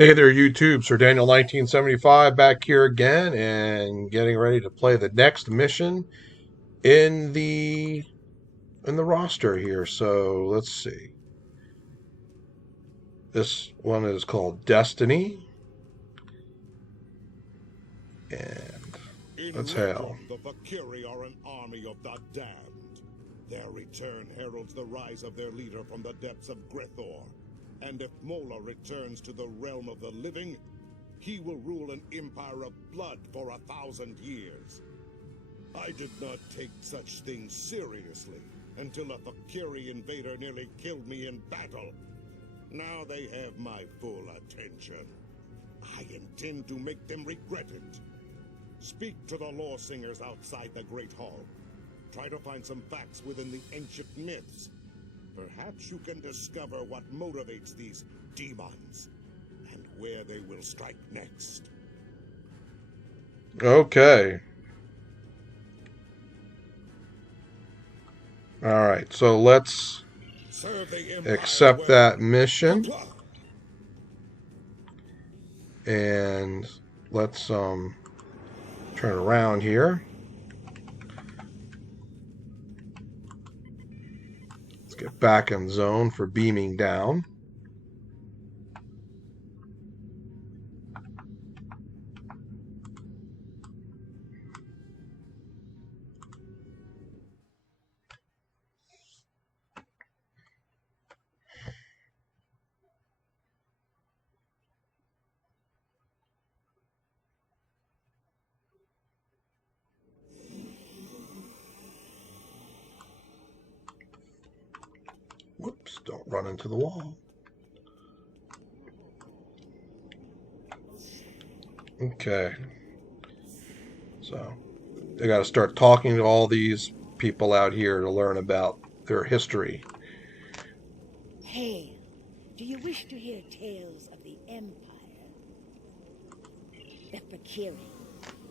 Hey there, YouTube. Sir Daniel 1975 back here again and getting ready to play the next mission in the roster here. So let's see. This one is called Destiny, and In let's hail. legend, the Valkyrie are an army of the damned. Their return heralds the rise of their leader from the depths of Grethor. And if Mola returns to the realm of the living, he will rule an empire of blood for 1,000 years. I did not take such things seriously until a Valkyrie invader nearly killed me in battle. Now they have my full attention. I intend to make them regret it. Speak to the law singers outside the Great Hall. Try to find some facts within the ancient myths. Perhaps you can discover what motivates these demons, and where they will strike next. Okay. All right. So let's Serve the Empire accept well. that mission Apply. and let's turn around here. Let's get back in zone for beaming down. Whoops, don't run into the wall. Okay. So they got to start talking to all these people out here to learn about their history. Hail. Do you wish to hear tales of the Empire? The Valkyrie.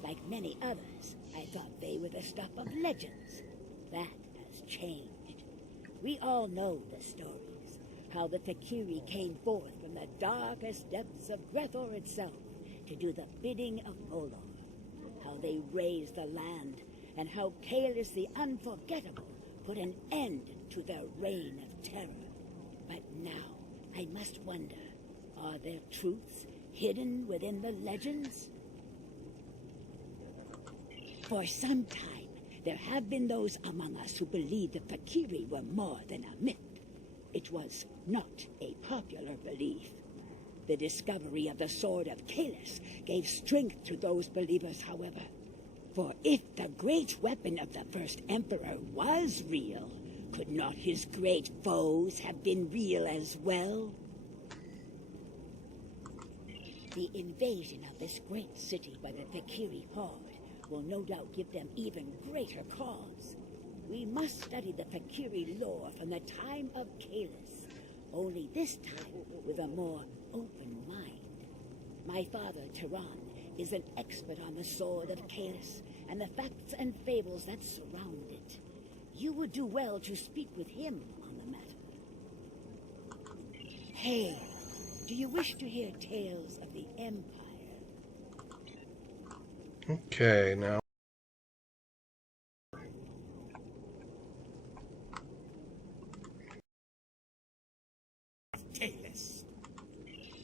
Like many others, I thought they were the stuff of legends. That has changed. We all know the stories. How the Valkyrie came forth from the darkest depths of Grethor itself to do the bidding of Molor. How they raised the land, and how Kalis the Unforgettable put an end to their reign of terror. But now, I must wonder, are there truths hidden within the legends? For some time, there have been those among us who believed the Valkyrie were more than a myth. It was not a popular belief. The discovery of the Sword of Kalis gave strength to those believers, however. For if the great weapon of the first Emperor was real, could not his great foes have been real as well? The invasion of this great city by the Valkyrie horde will no doubt give them even greater cause. We must study the Valkyrie lore from the time of Kalis, only this time with a more open mind. My father, Tehran, is an expert on the Sword of Kalis and the facts and fables that surround it. You would do well to speak with him on the matter. Hey, do you wish to hear tales of the Empire? Okay, now. Kalis.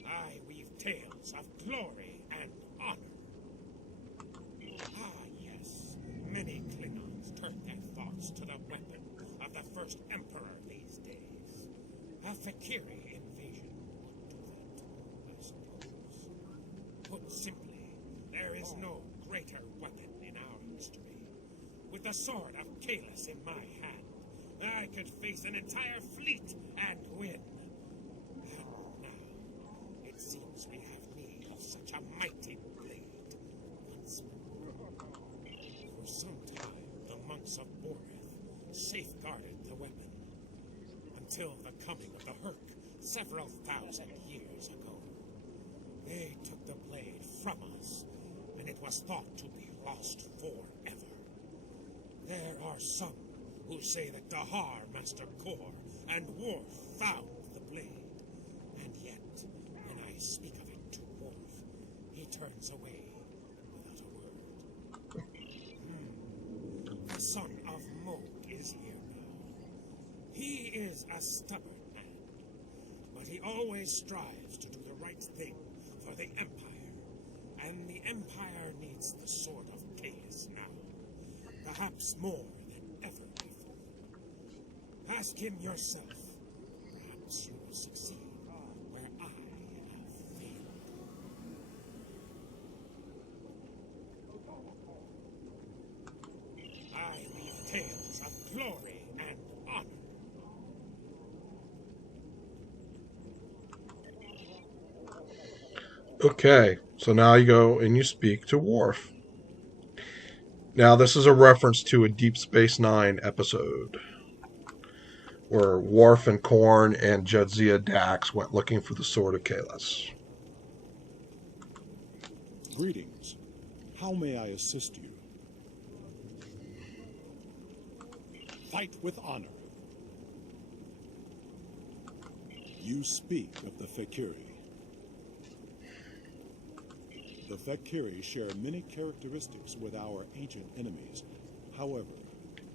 I weave tales of glory and honor. Ah, yes. Many Klingons turn their thoughts to the weapon of the first Emperor these days. A Valkyrie invasion would do that, I suppose. Put simply, there is no greater weapon in our history. With the Sword of Kalis in my hand, I could face an entire fleet and win. And now, it seems we have need of such a mighty blade once more. For some time, the monks of Boreth safeguarded the weapon, until the coming of the Herc several thousand years ago. They took the blade from us, and it was thought to be lost forever. There are some who say that Dahar, Master Kor, and Worf found the blade. And yet, when I speak of it to turns away without a word. The son of Mog is here now. He is a stubborn man, but he always strives to do the right thing for the Empire. And the Empire needs the Sword of Chaos now, perhaps more than ever before. Ask him yourself. Perhaps you will succeed where I have failed. I weave tales of glory and honor. Okay, so now you go and you speak to Worf. Now, this is a reference to a Deep Space Nine episode where Worf and Korn and Jadzia Dax went looking for the Sword of Kahless. Greetings. How may I assist you? Fight with honor. You speak of the Fekiri. The Fekiri share many characteristics with our ancient enemies. However,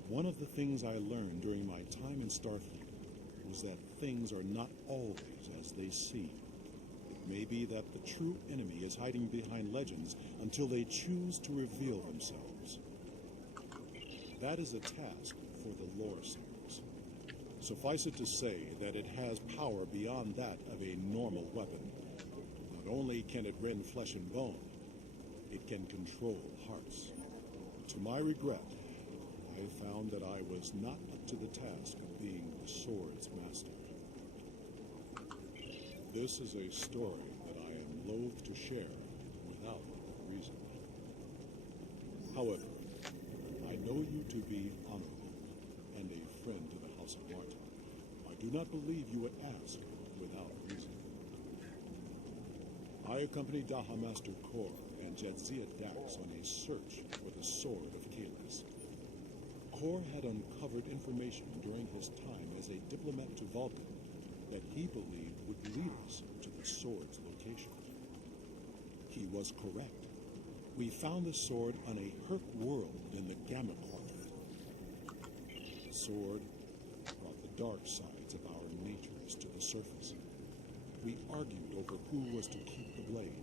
one of the things I learned during my time in Starfleet was that things are not always as they seem. It may be that the true enemy is hiding behind legends until they choose to reveal themselves. That is a task for the lore singers. Suffice it to say that it has power beyond that of a normal weapon. Not only can it rend flesh and bone, it can control hearts. To my regret, I found that I was not up to the task of being the sword's master. This is a story that I am loath to share without reason. However, I know you to be honorable and a friend to the House of Martin. I do not believe you would ask without reason. I accompanied Daha Master Kor and Jadzia Dax on a search for the Sword of Kahless. Kor had uncovered information during his time as a diplomat to Vulcan that he believed would lead us to the sword's location. He was correct. We found the sword on a Herc world in the Gamma Quadrant. The sword brought the dark sides of our natures to the surface. We argued over who was to keep the blade.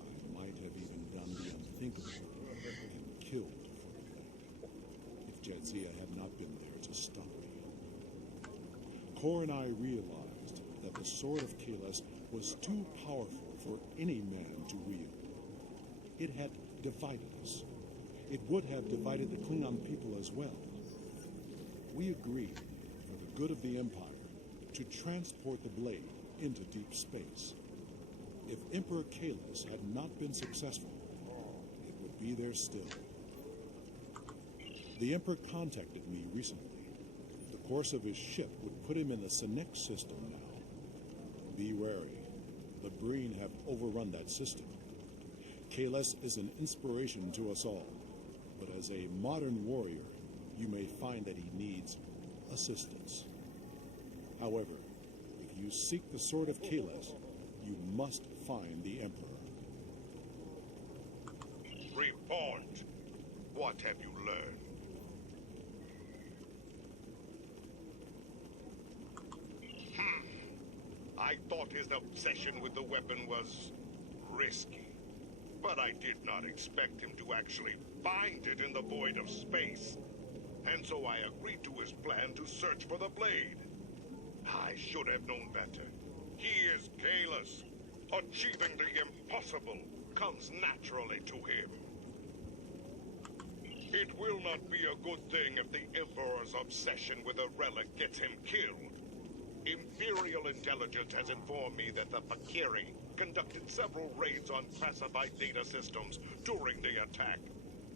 I might have even done the unthinkable and killed for the blade, if Jadzia had not been there to stop me. Kor and I realized that the Sword of Kahless was too powerful for any man to wield. It had divided us. It would have divided the Klingon people as well. We agreed, for the good of the Empire, to transport the blade into deep space. If Emperor Kahless had not been successful, it would be there still. The Emperor contacted me recently. The course of his ship would put him in the Senex system now. Be wary. The Breen have overrun that system. Kahless is an inspiration to us all, but as a modern warrior, you may find that he needs assistance. However, if you seek the Sword of Kahless, you must find the Emperor. Report. What have you learned? I thought his obsession with the weapon was risky, but I did not expect him to actually find it in the void of space. And so I agreed to his plan to search for the blade. I should have known better. He is Kahless. Achieving the impossible comes naturally to him. It will not be a good thing if the Emperor's obsession with a relic gets him killed. Imperial intelligence has informed me that the Fakiri conducted several raids on classified data systems during the attack.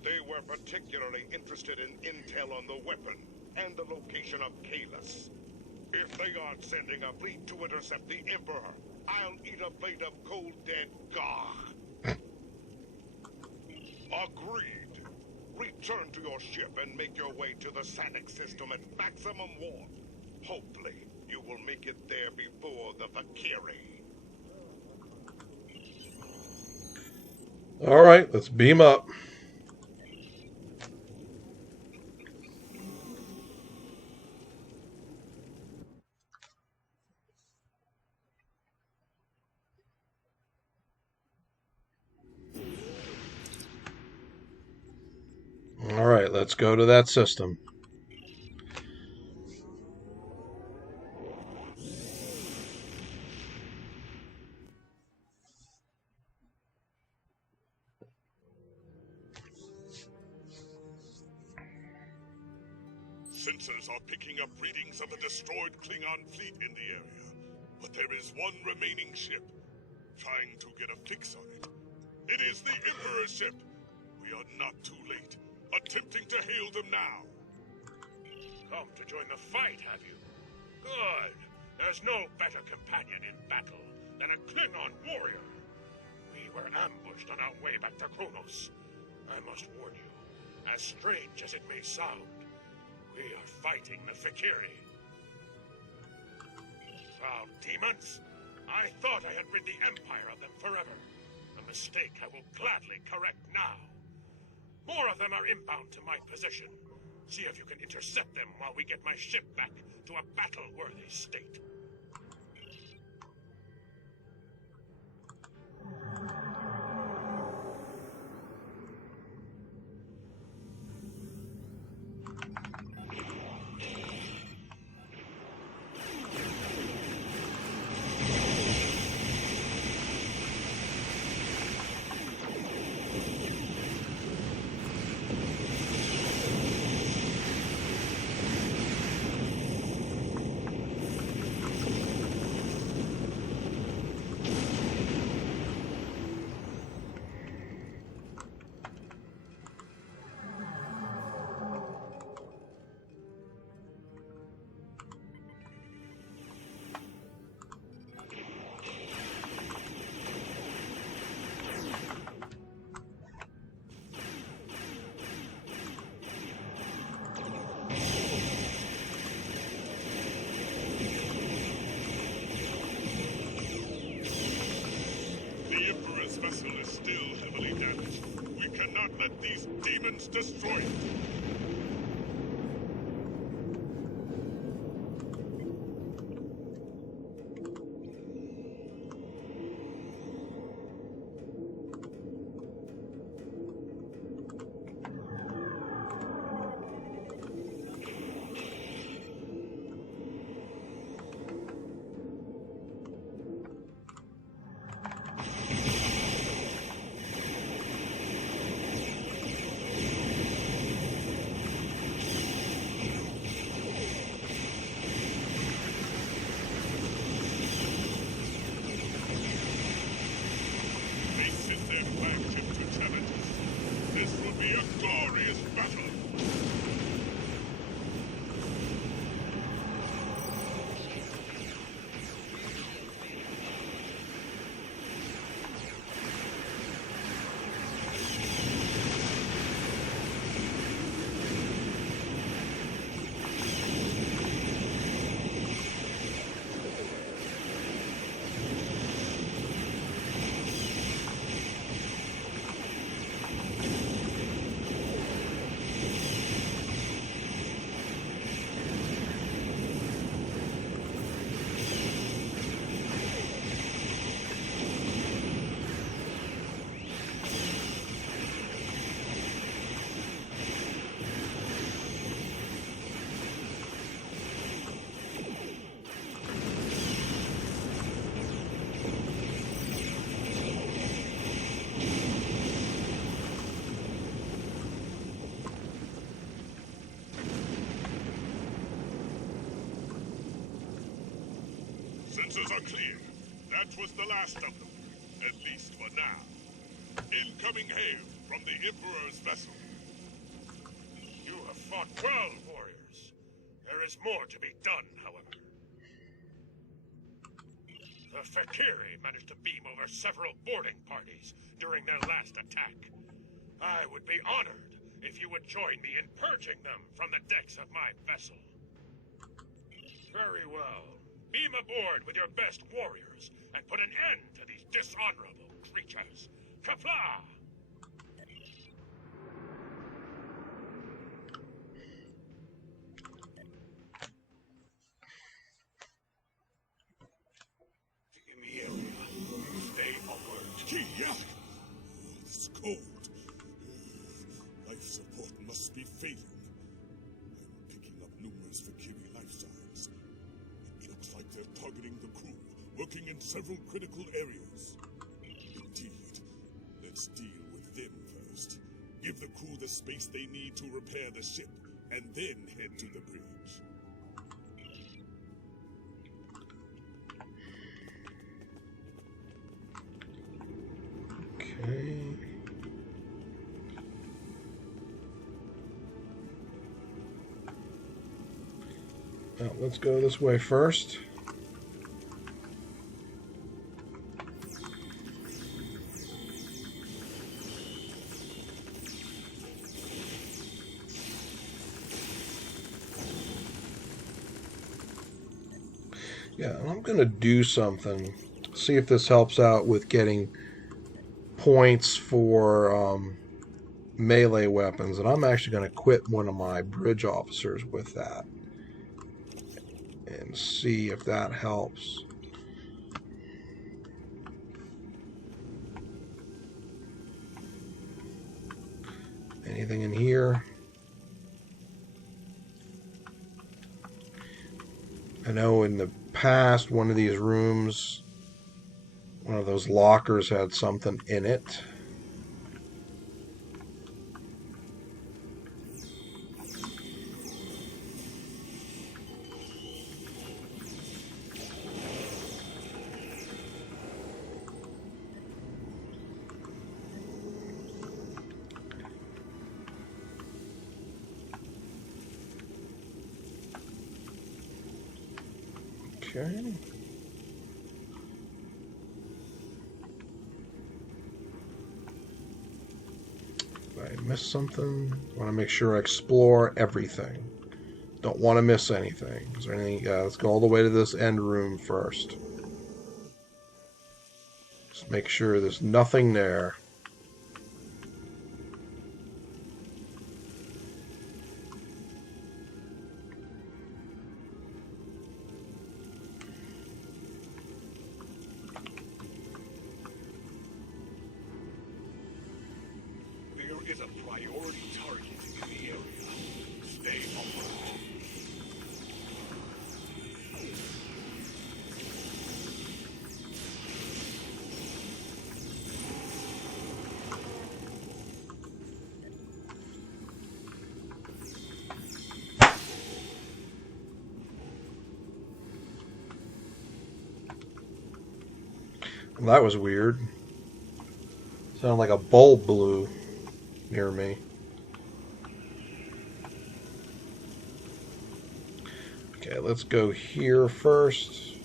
They were particularly interested in intel on the weapon and the location of Kahless. If they aren't sending a fleet to intercept the Emperor, I'll eat a plate of cold dead gah. Agreed. Return to your ship and make your way to the Sanex system at maximum warp. Hopefully, you will make it there before the Fakiri. All right, let's beam up. All right, let's go to that system. Sensors are picking up readings of the destroyed Klingon fleet in the area. But there is one remaining ship. Trying to get a fix on it. It is the Emperor's ship. We are not too late. Attempting to hail them now. Come to join the fight, have you? Good. There's no better companion in battle than a Klingon warrior. We were ambushed on our way back to Kronos. I must warn you, as strange as it may sound, we are fighting the Fakiri. Proud demons! I thought I had rid the Empire of them forever. A mistake I will gladly correct now. More of them are inbound to my position. See if you can intercept them while we get my ship back to a battle-worthy state. Vessel is still heavily damaged. We cannot let these demons destroy it. Sensors are clear. That was the last of them. At least for now. Incoming hail from the Emperor's vessel. You have fought well, warriors. There is more to be done, however. The Fakiri managed to beam over several boarding parties during their last attack. I would be honored if you would join me in purging them from the decks of my vessel. Very well. Beam aboard with your best warriors and put an end to these dishonorable creatures. Kapla! Kia! It's cold. Life support must be failing. I'm picking up numerous Fakiri life signs. It looks like they're targeting the crew, working in several critical areas. Indeed. Let's deal with them first. Give the crew the space they need to repair the ship, and then head to the bridge. Okay. Now, let's go this way first. Yeah, and I'm going to do something. See if this helps out with getting points for melee weapons. And I'm actually going to quit one of my bridge officers with that. And see if that helps. Anything in here? I know in the past, one of these rooms, one of those lockers had something in it. Okay. Did I miss something? I want to make sure I explore everything. Don't want to miss anything. Is there anything? Let's go all the way to this end room first. Just make sure there's nothing there. There is a priority target in the area. Stay alert. Well, that was weird. Sounded like a bulb blew near me. Okay, let's go here first.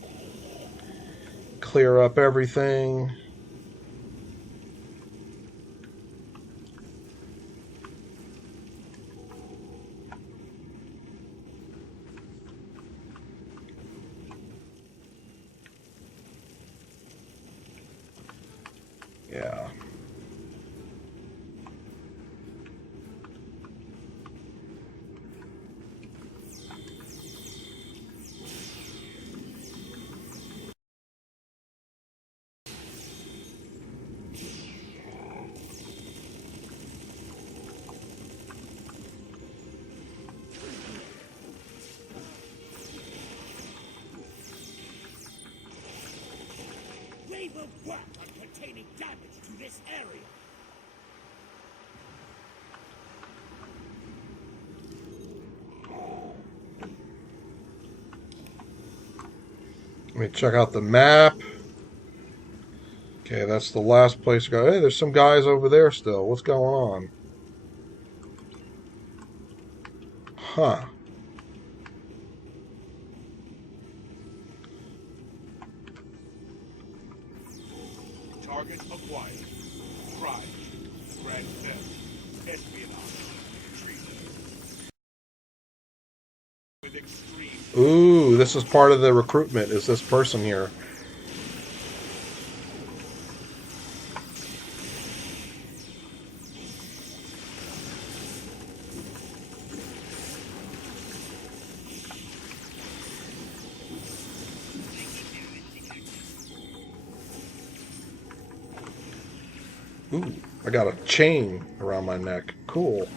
Clear up everything. Yeah. We will work on containing damage to this area. Let me check out the map. Okay, that's the last place to go. Hey, there's some guys over there still. What's going on? Huh. Target acquired. Pride. Grand theft. Espionage. Treason. With extreme. Ooh, this is part of the recruitment. Is this person here? Ooh, I got a chain around my neck. Cool.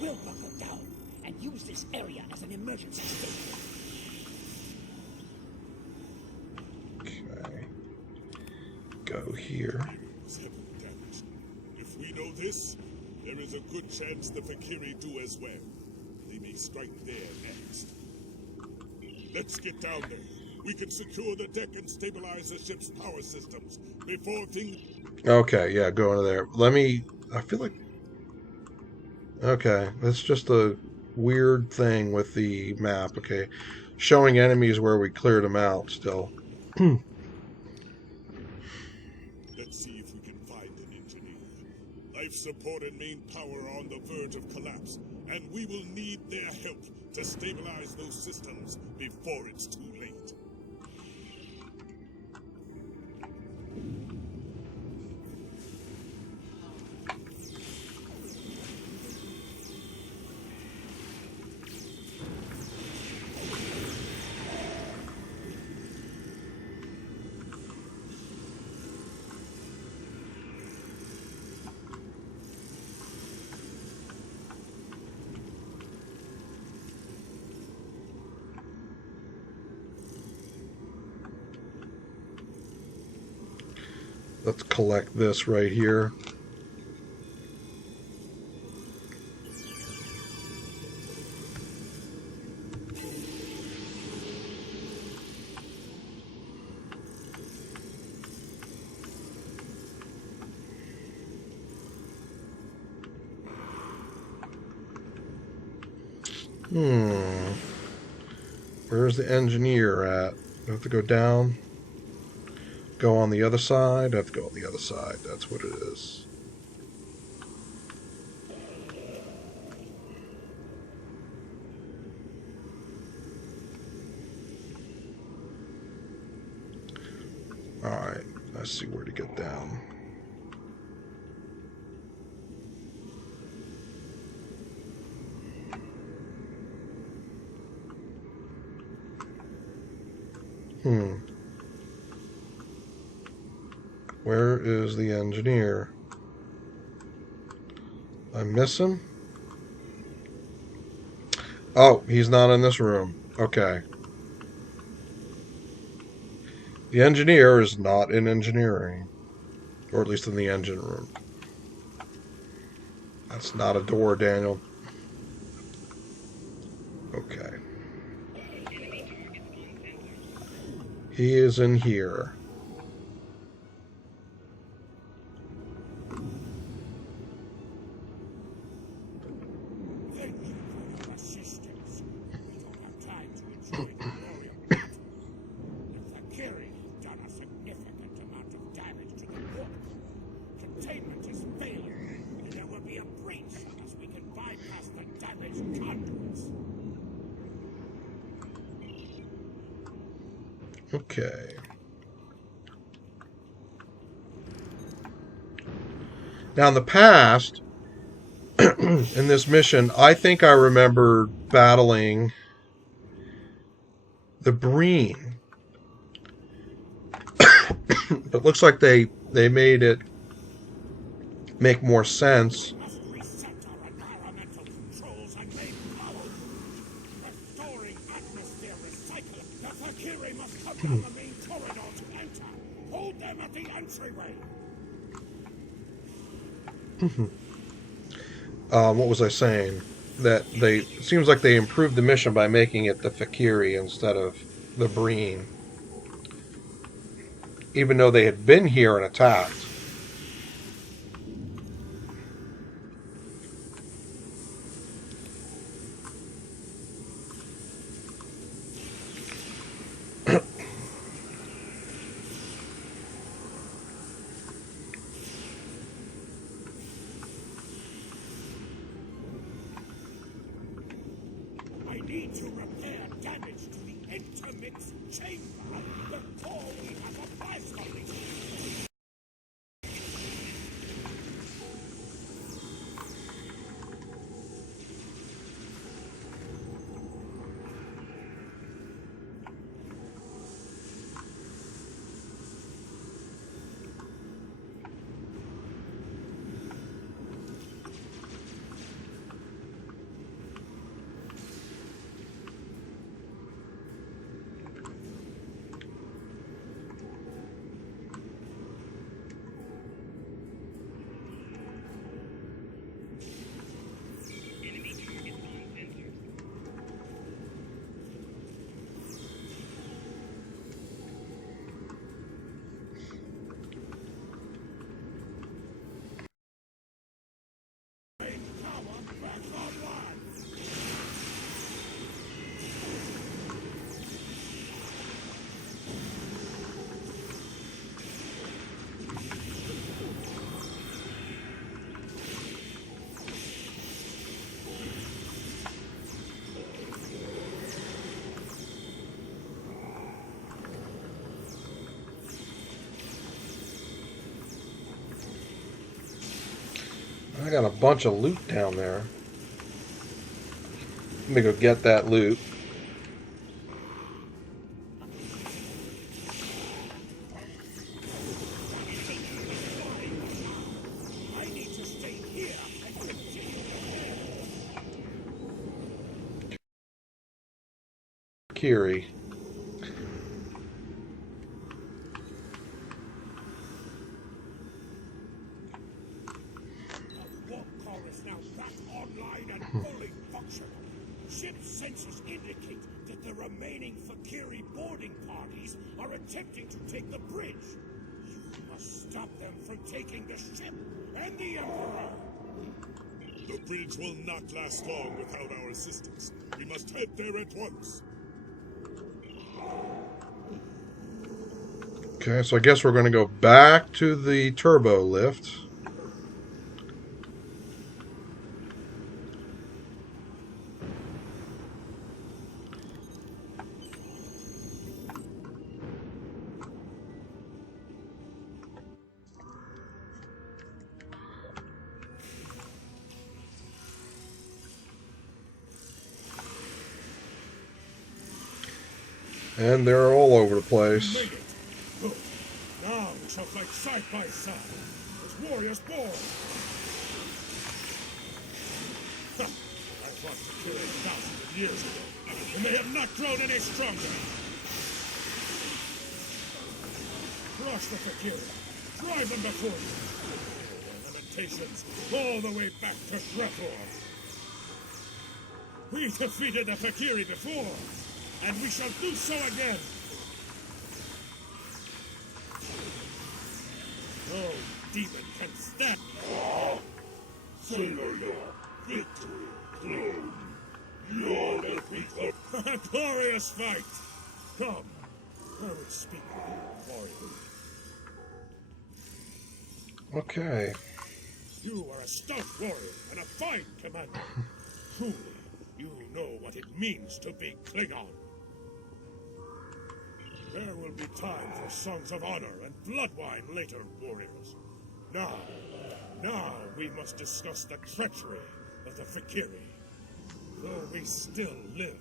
We'll buckle down and use this area as an emergency station. Okay. Go here. Seven damaged. If we know this, there is a good chance the Fakiri do as well. They may strike there next. Let's get down there. We can secure the deck and stabilize the ship's power systems before things... Okay, yeah, go into there. Let me... I feel like... Okay, that's just a weird thing with the map. Okay. Showing enemies where we cleared them out still. Let's see if we can find an engineer. Life support and main power are on the verge of collapse, and we will need their help to stabilize those systems before it's too late. Let's collect this right here. Where's the engineer at? I have to go down. Go on the other side. I have to go on the other side. That's what it is. Alright. Let's see where to get down. Where is the engineer? I miss him? Oh, he's not in this room. Okay. The engineer is not in engineering. Or at least in the engine room. That's not a door, Daniel. Okay. He is in here. Assistance. We don't have time to enjoy the glory of battle. The Fakiri have done a significant amount of damage to the warp core. Containment is failing, and there will be a breach unless we can bypass the damaged conduits. Okay. Now, in the past, in this mission, I think I remember battling the Breen. But it looks like they made it make more sense. We must reset our environmental controls and main power. Restoring atmosphere recycling. The Fakiri must come down the main corridor to enter. Hold them at the entryway. What was I saying? That it seems like they improved the mission by making it the Fakiri instead of the Breen. Even though they had been here and attacked. I need to repair damage to the intermix chamber before we have a blast release. I got a bunch of loot down there. Let me go get that loot. I need to stay here and continue the Kiri. warp core is now back online and fully functional. Ship sensors indicate that the remaining Fakiri boarding parties are attempting to take the bridge. You must stop them from taking the ship and the Emperor. The bridge will not last long without our assistance. We must head there at once. Okay, so I guess we're going to go back to the turbo lift. And they're all over the place. Made it. Good. Now we shall fight side by side as warriors born. Ha! I fought Fakiri thousands of years ago, and they have not grown any stronger. Crush the Fakiri. Drive them before you. Their limitations all the way back to Grethor. We defeated the Fakiri before, and we shall do so again. No demon can stand. Sailor, victory, throne. Your defeat of A glorious fight! Come, I will speak with you, warrior. Okay. You are a stout warrior and a fine commander. Truly, you know what it means to be Klingon. There will be time for songs of honor and blood wine later, warriors. Now we must discuss the treachery of the Fakiri. Though we still live,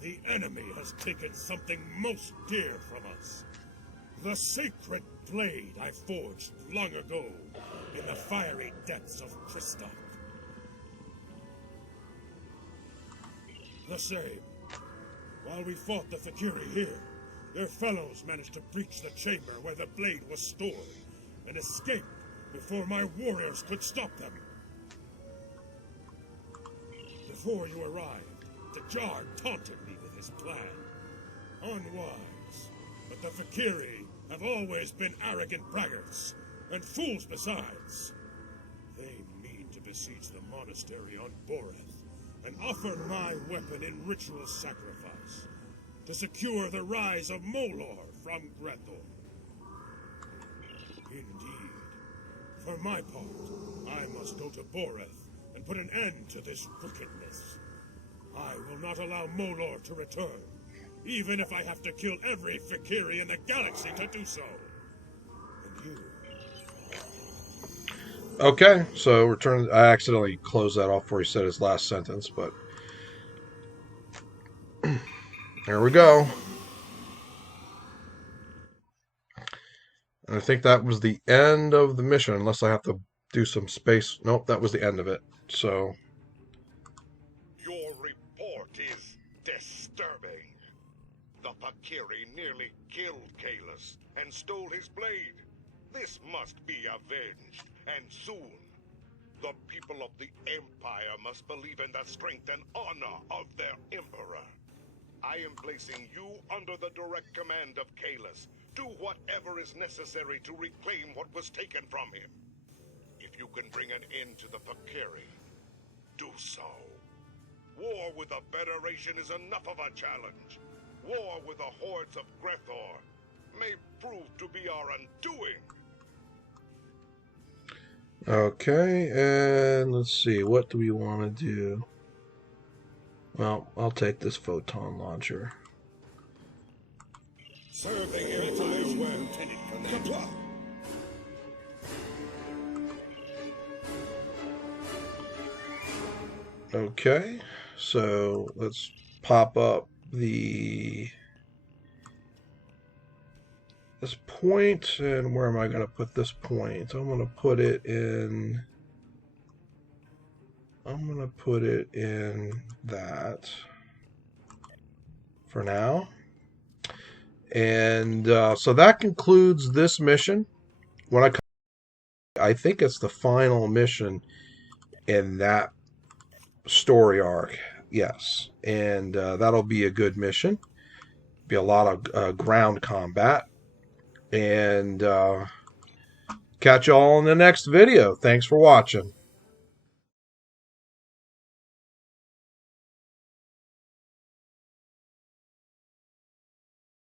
the enemy has taken something most dear from us. The sacred blade I forged long ago in the fiery depths of Christoph. The same. While we fought the Fakiri here, their fellows managed to breach the chamber where the blade was stored and escape before my warriors could stop them. Before you arrived, the Jar taunted me with his plan. Unwise, but the Fakiri have always been arrogant braggarts, and fools besides. They mean to besiege the monastery on Boreth, and offer my weapon in ritual sacrifice, to secure the rise of Molor from Grethor. Indeed. For my part, I must go to Boreth and put an end to this wickedness. I will not allow Molor to return, even if I have to kill every Fakiri in the galaxy to do so. And you... Okay, so return. I accidentally closed that off before he said his last sentence, but there we go. And I think that was the end of the mission, unless I have to do some space. Nope, that was the end of it. So, Your report is disturbing. The Fakiri nearly killed Kahlus and stole his blade. This must be avenged, and soon. The people of the Empire must believe in the strength and honor of their Emperor. I am placing you under the direct command of Kahlus. Do whatever is necessary to reclaim what was taken from him. If you can bring an end to the Fakiri, do so. War with the Federation is enough of a challenge. War with the hordes of Grethor may prove to be our undoing. okay, and let's see, what do we want to do? Well, I'll take this photon launcher. Serve the Empire well, Lieutenant Commander. Okay, so let's pop up this point, and where am I going to put this point? I'm going to put it in that for now. And so that concludes this mission. When I think it's the final mission in that story arc. Yes, and that'll be a good mission. Be a lot of ground combat, and catch y'all in the next video. Thanks for watching.